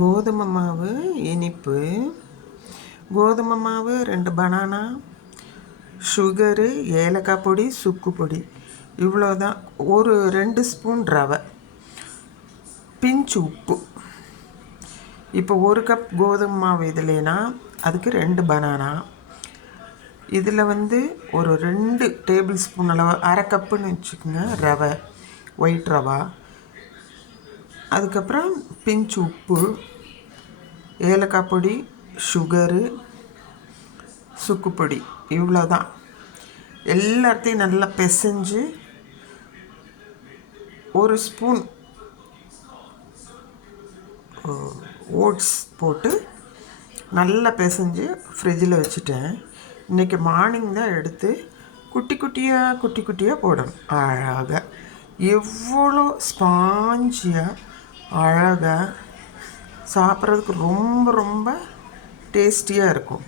கோதுமை மாவு இனிப்பு, கோதுமை மாவு 2 பனானா, சுகரு, ஏலக்காய் பொடி, சுக்கு பொடி, இவ்வளோதான். ஒரு 2 ஸ்பூன் ரவை, பிஞ்சு உப்பு. இப்போ 1 கப் கோதுமை மாவு இதுலேனா அதுக்கு 2 பனானா. இதில் ஒரு 2 டேபிள் ஸ்பூன் அளவு, அரை கப்புன்னு வச்சுக்கோங்க ரவை, ஒயிட் ரவா. அதுக்கப்புறம் பிஞ்சு உப்பு, ஏலக்காய் பொடி, சுகரு, சுக்கு பொடி, இவ்வளோதான். எல்லாத்தையும் நல்லா பிசைஞ்சு 1 ஸ்பூன் ஓட்ஸ் போட்டு நல்லா பிசைஞ்சு ஃப்ரிட்ஜில் வச்சுட்டேன். இன்றைக்கி மார்னிங் தான் எடுத்து குட்டி குட்டியாக போடணும். அழகாக எவ்வளோ ஸ்பாஞ்சியாக அழகாக சாப்பிட்றதுக்கு ரொம்ப ரொம்ப டேஸ்டியாக இருக்கும்.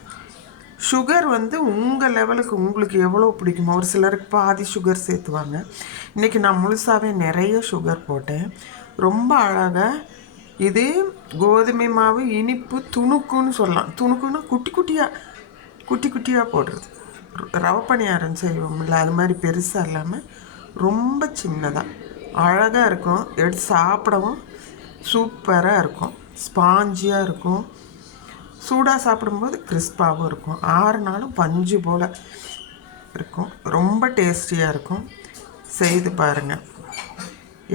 சுகர் உங்கள் லெவலுக்கு உங்களுக்கு எவ்வளோ பிடிக்குமோ, ஒரு சிலருக்கு பாதி சுகர் சேர்த்துவாங்க. இன்றைக்கி நான் முழுசாகவே நிறைய சுகர் போட்டேன். ரொம்ப அழகாக இதே கோதுமை மாவு இனிப்பு துணுக்குன்னு சொல்லலாம். துணுக்குன்னா குட்டி குட்டியாக போடுறது. ரவை பணியாரம் செய்வோம்ல, அது மாதிரி பெருசாக இல்லாமல் ரொம்ப சின்னதாக அழகாக இருக்கும். எடுத்து சாப்பிடவும் சூப்பராக இருக்கும், ஸ்பாஞ்சியாக இருக்கும். சூடாக சாப்பிடும்போது கிறிஸ்பாகவும் இருக்கும். 6 நாளும் பஞ்சு போல் இருக்கும். ரொம்ப டேஸ்டியாக இருக்கும். செய்து பாருங்கள்.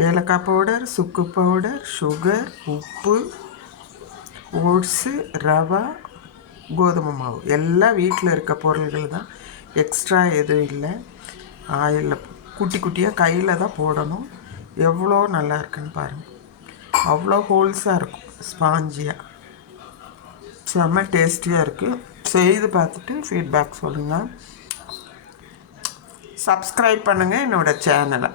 ஏலக்காய் பவுடர், சுக்கு பவுடர், சுகர், உப்பு, ஓட்ஸு, ரவா, கோதுமை மாவு எல்லாம் வீட்டில் இருக்க பொருள்கள் தான். எக்ஸ்ட்ரா எதுவும் இல்லை. ஆயிலில் குட்டியாக கையில் தான் போடணும். எவ்வளோ நல்லா இருக்குன்னு பாருங்கள். அவ்வளோ ஹோல்ஸாக இருக்கும், ஸ்பாஞ்சியாக. செம்ம டேஸ்டியாக இருக்குது. செய்து பார்த்துட்டு ஃபீட்பேக் சொல்லுங்கள். சப்ஸ்கிரைப் பண்ணுங்கள் என்னோடய சேனலை.